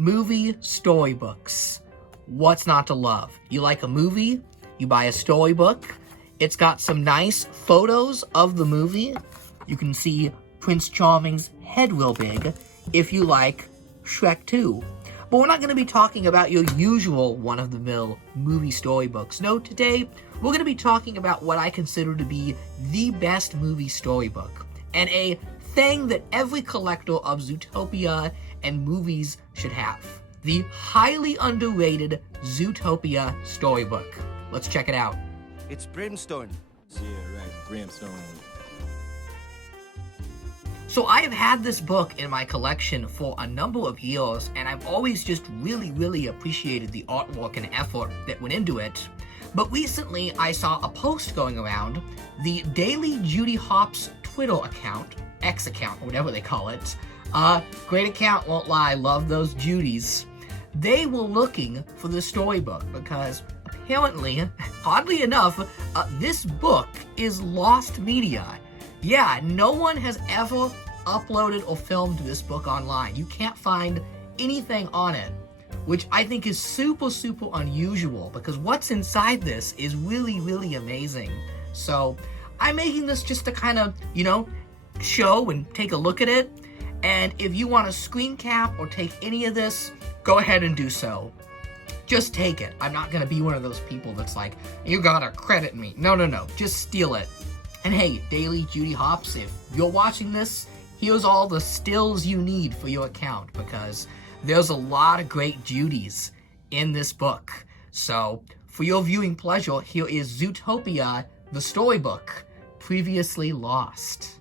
movie storybooks. What's not to love? You like a movie, you buy a storybook. It's got some nice photos of the movie. You can see Prince Charming's head real big if you like Shrek 2. But we're not going to be talking about your usual one-of-the-mill movie storybooks. No, today we're going to be talking about what I consider to be the best movie storybook, and a thing that every collector of Zootopia and movies should have. The highly underrated Zootopia storybook. Let's check it out. It's Brimstone. Yeah, right, Brimstone. So I have had this book in my collection for a number of years, and I've always just really appreciated the artwork and effort that went into it. But recently I saw a post going around, the Daily Judy Hopps Twitter account, X account, or whatever they call it. Great account, won't lie, love those Judys. They were looking for the storybook because apparently, oddly enough, this book is lost media. Yeah, no one has ever uploaded or filmed this book online. You can't find anything on it, which I think is super unusual because what's inside this is really amazing. So I'm making this just to kind of, show and take a look at it. And if you want to screen cap or take any of this, go ahead and do so. Just take it. I'm not going to be one of those people that's like, you gotta credit me. No. Just steal it. And hey, Daily Judy Hopps, if you're watching this, here's all the stills you need for your account because there's a lot of great Judys in this book. So, for your viewing pleasure, here is Zootopia, the storybook, previously lost.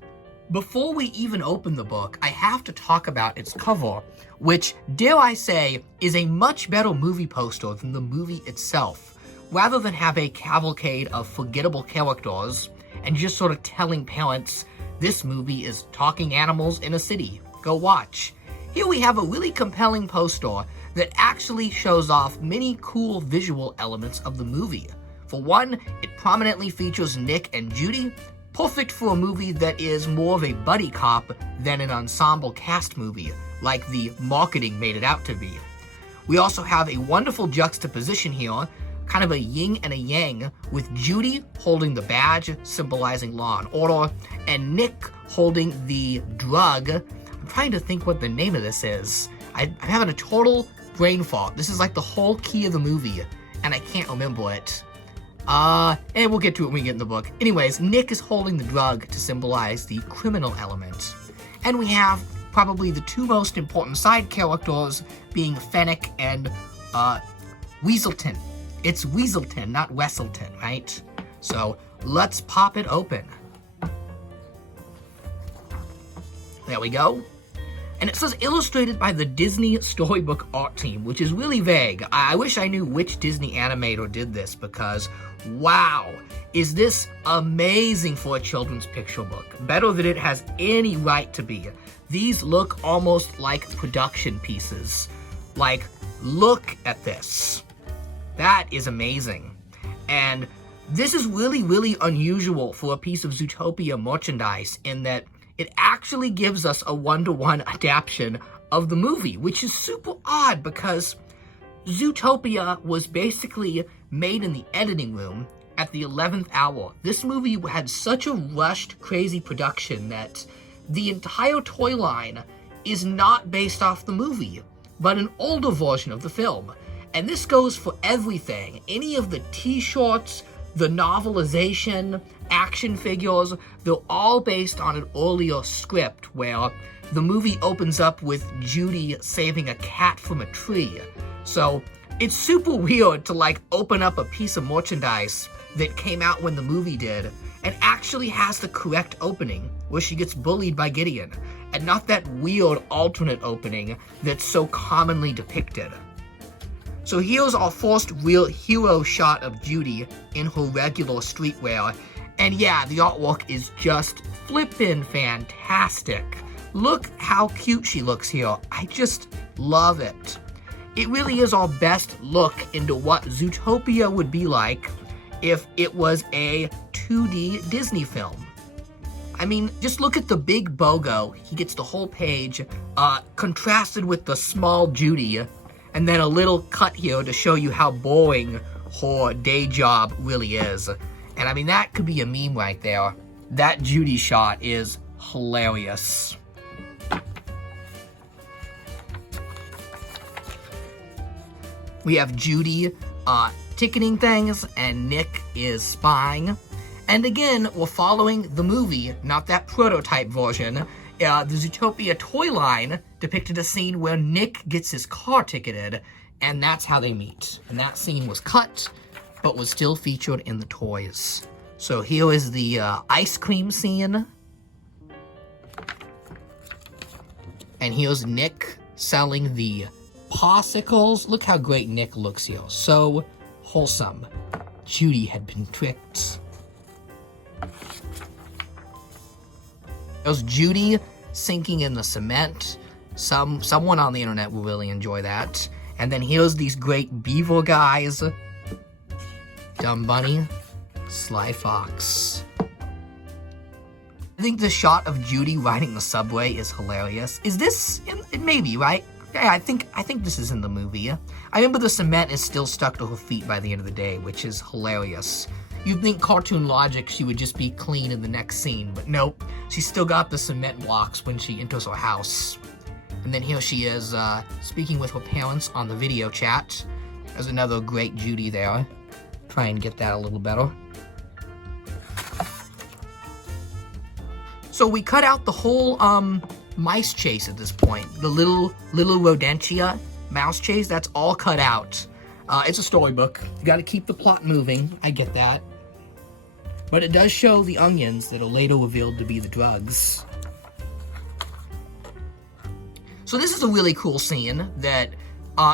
Before we even open the book, I have to talk about its cover, which, dare I say, is a much better movie poster than the movie itself. Rather than have a cavalcade of forgettable characters and just sort of telling parents, this movie is talking animals in a city, go watch. Here we have a really compelling poster that actually shows off many cool visual elements of the movie. For one, it prominently features Nick and Judy, perfect for a movie that is more of a buddy cop than an ensemble cast movie, like the marketing made it out to be. We also have a wonderful juxtaposition here, kind of a yin and a yang, with Judy holding the badge, symbolizing law and order, and Nick holding the drug. I'm trying to think what the name of this is. I'm having a total brain fart. This is like the whole key of the movie, and I can't remember it. And we'll get to it when we get in the book. Anyways, Nick is holding the drug to symbolize the criminal element. And we have probably the two most important side characters being Fennec and, Weaselton. It's Weaselton, not Wesselton, right? So, let's pop it open. There we go. And it says illustrated by the Disney Storybook art team, which is really vague. I wish I knew which Disney animator did this because, wow, is this amazing for a children's picture book. Better than it has any right to be. These look almost like production pieces. Like, look at this. That is amazing. And this is really unusual for a piece of Zootopia merchandise in that it actually gives us a one-to-one adaptation of the movie, which is super odd because Zootopia was basically made in the editing room at the 11th hour. This movie had such a rushed, crazy production that the entire toy line is not based off the movie, but an older version of the film. And this goes for everything. Any of the t-shirts, the novelization, action figures, they're all based on an earlier script where the movie opens up with Judy saving a cat from a tree. So it's super weird to open up a piece of merchandise that came out when the movie did and actually has the correct opening where she gets bullied by Gideon and not that weird alternate opening that's so commonly depicted. So here's our first real hero shot of Judy in her regular streetwear. And yeah, the artwork is just flippin' fantastic. Look how cute she looks here. I just love it. It really is our best look into what Zootopia would be like if it was a 2D Disney film. I mean, just look at the big Bogo. He gets the whole page, contrasted with the small Judy, and then a little cut here to show you how boring her day job really is. And I mean, that could be a meme right there. That Judy shot is hilarious. We have Judy ticketing things, and Nick is spying. And again, we're following the movie, not that prototype version. The Zootopia toy line depicted a scene where Nick gets his car ticketed, and that's how they meet. And that scene was cut, but was still featured in the toys. So here is the ice cream scene. And here's Nick selling the popsicles. Look how great Nick looks here. So wholesome. Judy had been tricked. There's Judy sinking in the cement. Someone on the internet will really enjoy that. And then here's these great beaver guys. Dumb Bunny, Sly Fox. I think the shot of Judy riding the subway is hilarious. Is this it may be, right? Yeah, I think this is in the movie. I remember the cement is still stuck to her feet by the end of the day, which is hilarious. You'd think cartoon logic, she would just be clean in the next scene, but nope. She's still got the cement blocks when she enters her house. And then here she is, speaking with her parents on the video chat. There's another great Judy there. Try and get that a little better. So we cut out the whole, mice chase at this point. The little rodentia mouse chase, that's all cut out. It's a storybook. You gotta keep the plot moving. I get that. But it does show the onions that are later revealed to be the drugs. So this is a really cool scene that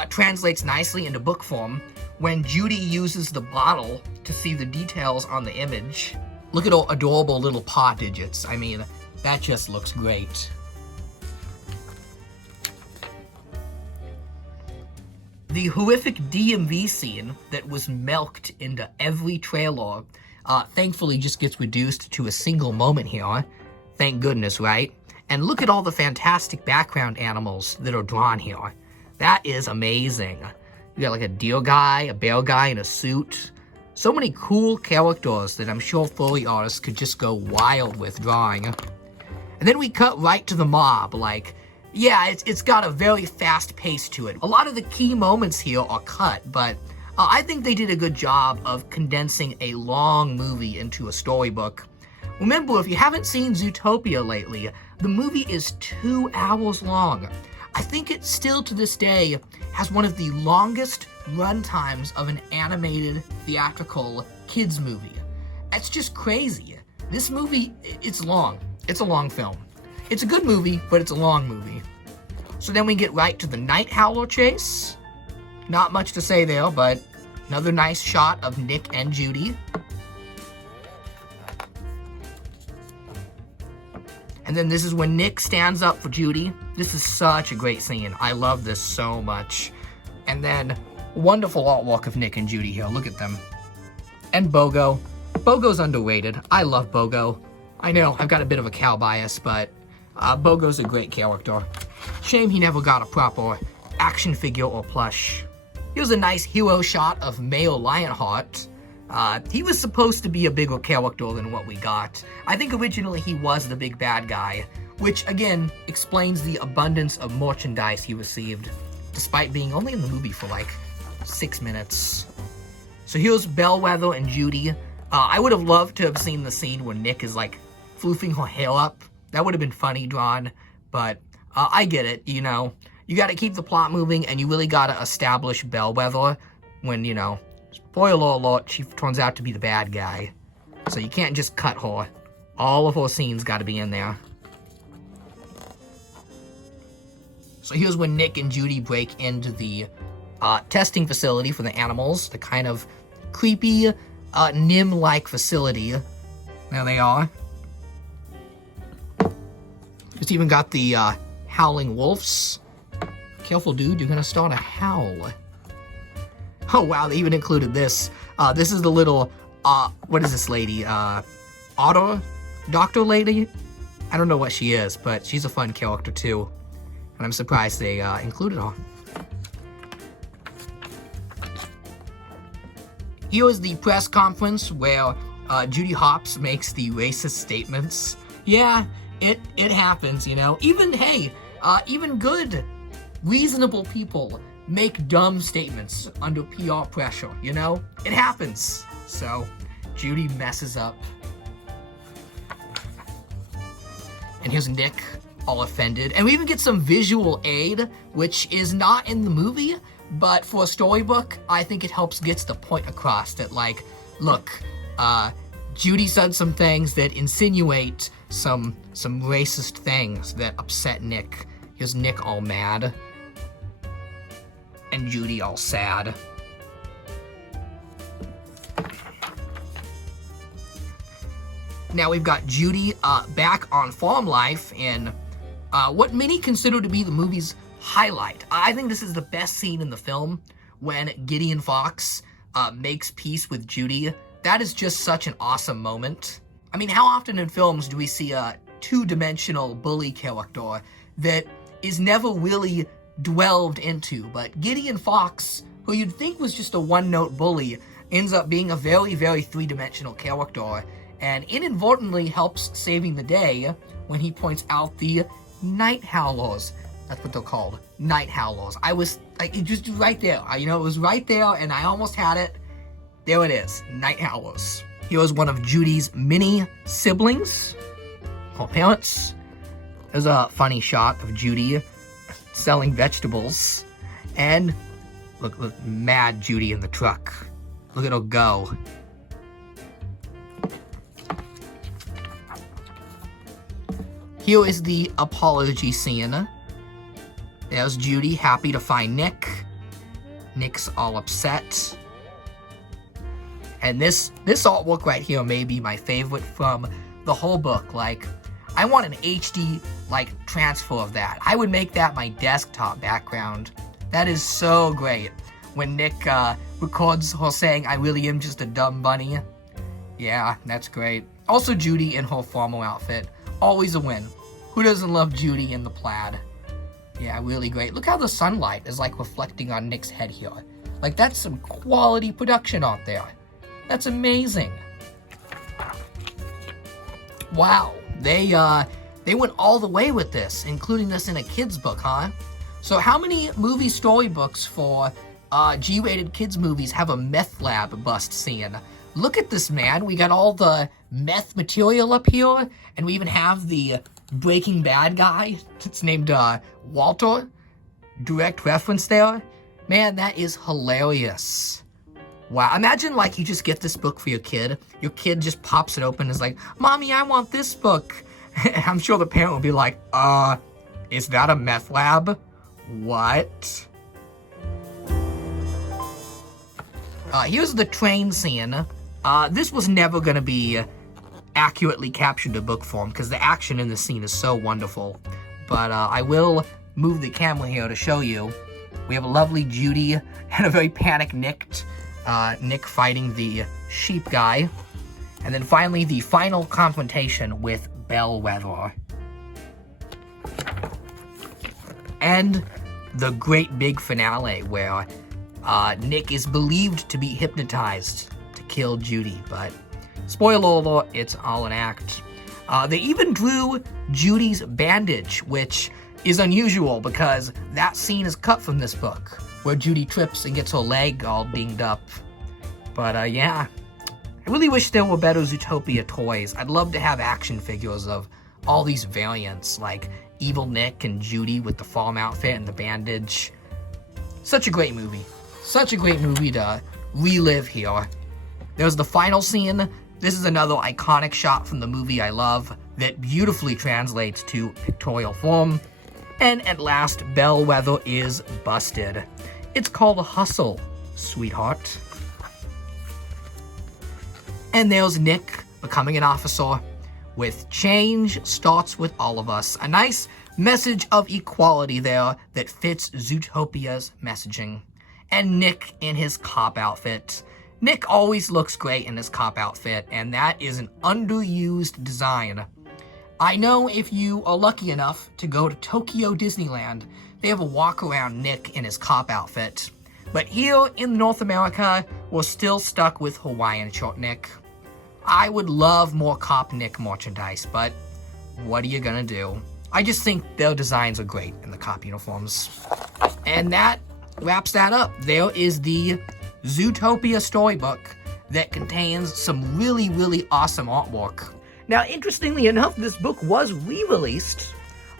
translates nicely into book form when Judy uses the bottle to see the details on the image. Look at all adorable little paw digits. I mean, that just looks great. The horrific DMV scene that was milked into every trailer thankfully just gets reduced to a single moment here. Thank goodness, right? And look at all the fantastic background animals that are drawn here. That is amazing. You got like a deer guy, a bear guy in a suit. So many cool characters that I'm sure furry artists could just go wild with drawing. And then we cut right to the mob, like, yeah, it's got a very fast pace to it. A lot of the key moments here are cut, but I think they did a good job of condensing a long movie into a storybook. Remember, if you haven't seen Zootopia lately, the movie is 2 hours long. I think it still, to this day, has one of the longest run times of an animated, theatrical kids movie. That's just crazy. This movie, it's long. It's a long film. It's a good movie, but it's a long movie. So then we get right to the night howler chase. Not much to say there, but another nice shot of Nick and Judy. And then this is when Nick stands up for Judy. This is such a great scene. I love this so much. And then wonderful artwork of Nick and Judy here. Look at them. And Bogo. Bogo's underrated. I love Bogo. I know, I've got a bit of a cow bias, but Bogo's a great character. Shame he never got a proper action figure or plush. Here's a nice hero shot of male Lionheart. He was supposed to be a bigger character than what we got. I think originally he was the big bad guy, which again explains the abundance of merchandise he received, despite being only in the movie for like 6 minutes. So here's Bellwether and Judy. I would have loved to have seen the scene where Nick is like floofing her hair up. That would have been funny drawn, but I get it, you know. You gotta keep the plot moving, and you really gotta establish Bellwether when, you know, spoiler alert, she turns out to be the bad guy. So you can't just cut her. All of her scenes gotta be in there. So here's when Nick and Judy break into the testing facility for the animals, the kind of creepy, NIM-like facility. There they are. Just even got the howling wolves. Careful, dude, you're gonna start a howl. Oh, wow, they even included this. This is the little, what is this lady? Otter? doctor lady. I don't know what she is, but she's a fun character too. And I'm surprised they included her. Here is the press conference where Judy Hopps makes the racist statements. Yeah, it happens, you know. Even good, reasonable people make dumb statements under PR pressure, you know? It happens. So, Judy messes up. And here's Nick, all offended. And we even get some visual aid, which is not in the movie, but for a storybook, I think it helps gets the point across that, like, look, Judy said some things that insinuate some racist things that upset Nick. Here's Nick all mad. And Judy all sad. Now we've got Judy back on farm life in what many consider to be the movie's highlight. I think this is the best scene in the film when Gideon Fox makes peace with Judy. That is just such an awesome moment. I mean, how often in films do we see a two-dimensional bully character that is never really dwelled into? But Gideon Fox, who you'd think was just a one-note bully, ends up being a very, very three-dimensional character and inadvertently helps saving the day when he points out the night howlers. That's what they're called, night howlers. I was, like, it just right there. You know, it was right there, and I almost had it. There it is, night howlers. Here is one of Judy's mini siblings, her parents. There's a funny shot of Judy selling vegetables. And look, mad Judy in the truck. Look at her go. Here is the apology scene. There's Judy, happy to find Nick. Nick's all upset. And this artwork right here may be my favorite from the whole book. Like, I want an HD, like, transfer of that. I would make that my desktop background. That is so great. When Nick records her saying, "I really am just a dumb bunny." Yeah, that's great. Also Judy in her formal outfit. Always a win. Who doesn't love Judy in the plaid? Yeah, really great. Look how the sunlight is, like, reflecting on Nick's head here. Like, that's some quality production out there. That's amazing. Wow, they went all the way with this, including this in a kid's book, huh? So how many movie storybooks for G-rated kids movies have a meth lab bust scene? Look at this, man. We got all the meth material up here, and we even have the Breaking Bad guy. It's named Walter. Direct reference there. Man, that is hilarious. Wow, imagine, like, you just get this book for your kid. Your kid just pops it open and is like, "Mommy, I want this book." I'm sure the parent will be like, is that a meth lab? What? Here's the train scene. This was never gonna be accurately captured to book form because the action in the scene is so wonderful. But I will move the camera here to show you. We have a lovely Judy and a very panicked Nick fighting the sheep guy. And then finally, the final confrontation with Bellwether. And the great big finale where Nick is believed to be hypnotized to kill Judy. But spoiler alert, it's all an act. They even drew Judy's bandage, which is unusual because that scene is cut from this book, where Judy trips and gets her leg all dinged up. But yeah, I really wish there were better Zootopia toys. I'd love to have action figures of all these variants, like Evil Nick and Judy with the farm outfit and the bandage. Such a great movie. Such a great movie to relive here. There's the final scene. This is another iconic shot from the movie I love that beautifully translates to pictorial form. And at last, Bellwether is busted. It's called a hustle, sweetheart. And there's Nick becoming an officer with "Change starts with all of us." A nice message of equality there that fits Zootopia's messaging. And Nick in his cop outfit. Nick always looks great in his cop outfit, and that is an underused design. I know if you are lucky enough to go to Tokyo Disneyland, they have a walk around Nick in his cop outfit. But here in North America, we're still stuck with Hawaiian short Nick. I would love more cop Nick merchandise, but what are you gonna do? I just think their designs are great in the cop uniforms. And that wraps that up. There is the Zootopia storybook that contains some really, really awesome artwork. Now, interestingly enough, this book was re-released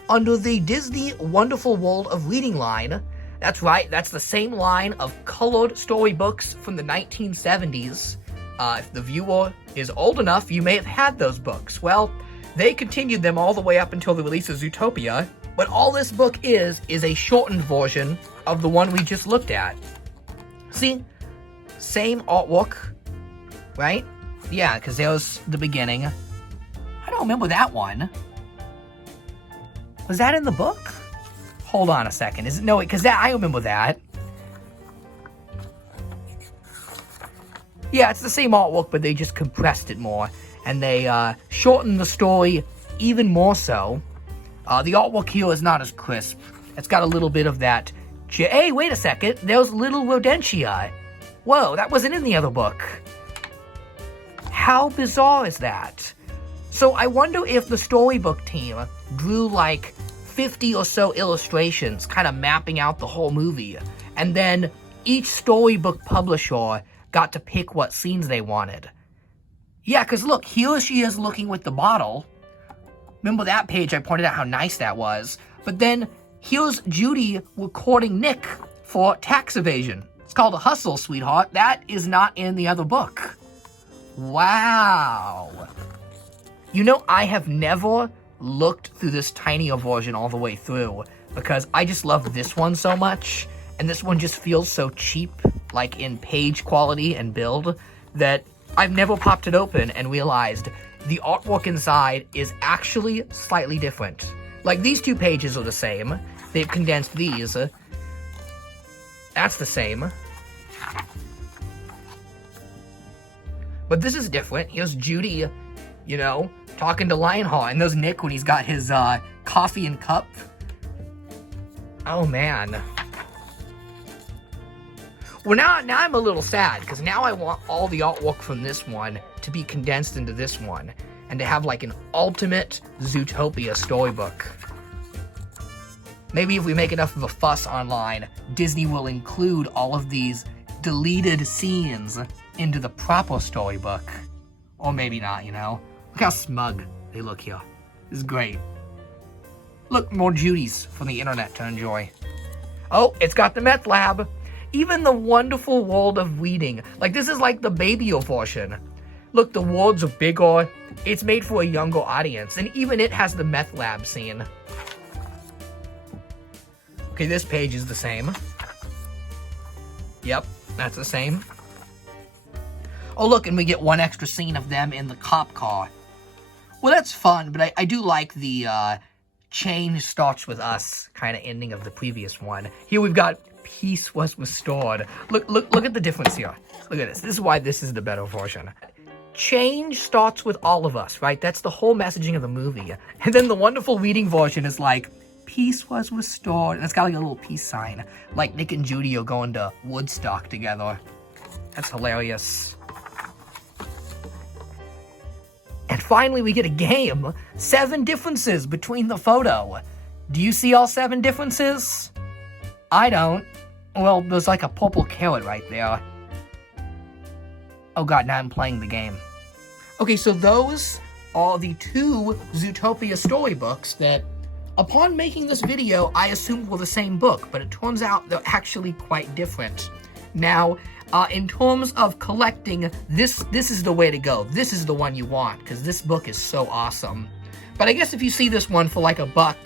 under the Disney Wonderful World of Reading line. That's right, that's the same line of colored storybooks from the 1970s. If the viewer is old enough, you may have had those books. Well, they continued them all the way up until the release of Zootopia, but all this book is a shortened version of the one we just looked at. See? Same artwork, right? Yeah, because there's the beginning. I don't remember that one. Was that in the book? Hold on a second. Is it? No, because I remember that. Yeah, it's the same artwork, but they just compressed it more. And they shortened the story even more so. The artwork here is not as crisp. It's got a little bit of that... Hey, wait a second. There's little rodentia. Whoa, that wasn't in the other book. How bizarre is that? So I wonder if the storybook team drew like 50 or so illustrations, kind of mapping out the whole movie. And then each storybook publisher got to pick what scenes they wanted. Yeah, because look, here she is looking with the bottle. Remember that page? I pointed out how nice that was. But then here's Judy recording Nick for tax evasion. It's called A Hustle, sweetheart. That is not in the other book. Wow. You know, I have never looked through this tinier version all the way through because I just love this one so much. And this one just feels so cheap, like in page quality and build, that I've never popped it open and realized the artwork inside is actually slightly different. Like, these two pages are the same. They've condensed these. That's the same. But this is different. Here's Judy, you know, talking to Lionheart. And there's Nick when he's got his coffee and cup. Oh, man. Well, now I'm a little sad, because now I want all the artwork from this one to be condensed into this one, and to have, like, an ultimate Zootopia storybook. Maybe if we make enough of a fuss online, Disney will include all of these deleted scenes into the proper storybook. Or maybe not, you know? Look how smug they look here. This is great. Look, more Judys from the internet to enjoy. Oh, it's got the meth lab. Even the Wonderful World of Reading. Like, this is like the baby version. Look, the words are bigger. It's made for a younger audience. And even it has the meth lab scene. Okay, this page is the same. Yep, that's the same. Oh, look, and we get one extra scene of them in the cop car. Well, that's fun, but I do like the change starts with us kind of ending of the previous one. Here we've got peace was restored. Look at the difference here. Look at this. This is why this is the better version. Change starts with all of us, right? That's the whole messaging of the movie. And then the Wonderful Reading version is like, peace was restored. And it's got like a little peace sign. Like Nick and Judy are going to Woodstock together. That's hilarious. And finally, we get a game. 7 differences between the photo. Do you see all 7 differences? I don't. Well, there's like a purple carrot right there. Oh god, now I'm playing the game. Okay, so those are the 2 Zootopia storybooks that, upon making this video, I assumed were the same book, but it turns out they're actually quite different. Now, in terms of collecting, this is the way to go. This is the one you want, because this book is so awesome. But I guess if you see this one for like $1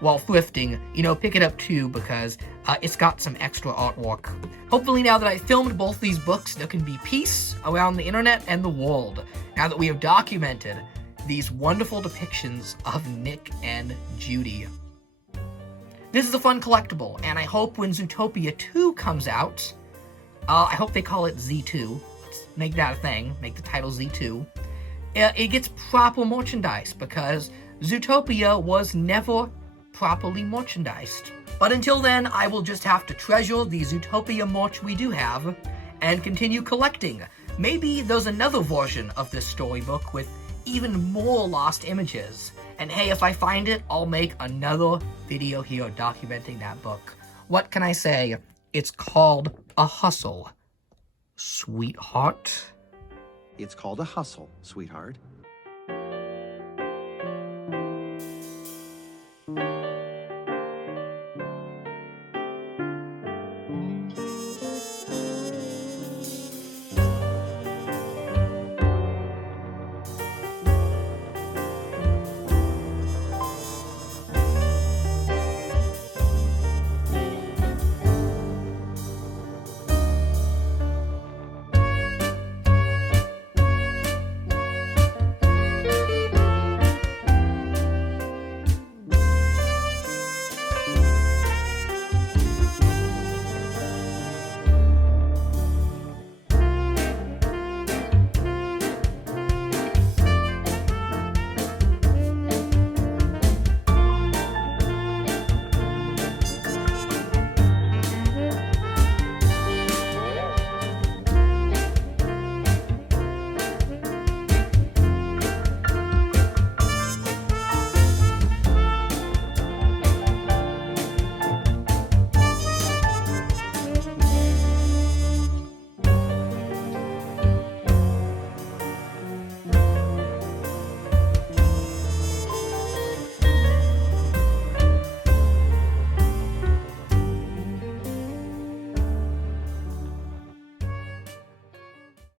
while thrifting, you know, pick it up too, because it's got some extra artwork. Hopefully now that I filmed both these books, there can be peace around the internet and the world, now that we have documented these wonderful depictions of Nick and Judy. This is a fun collectible, and I hope when Zootopia 2 comes out, I hope they call it Z2. make that a thing, make the title Z2, it gets proper merchandise because Zootopia was never properly merchandised. But until then, I will just have to treasure the Zootopia merch we do have and continue collecting. Maybe there's another version of this storybook with even more lost images. And hey, if I find it, I'll make another video here documenting that book. What can I say? It's called a hustle, sweetheart. It's called a hustle, sweetheart.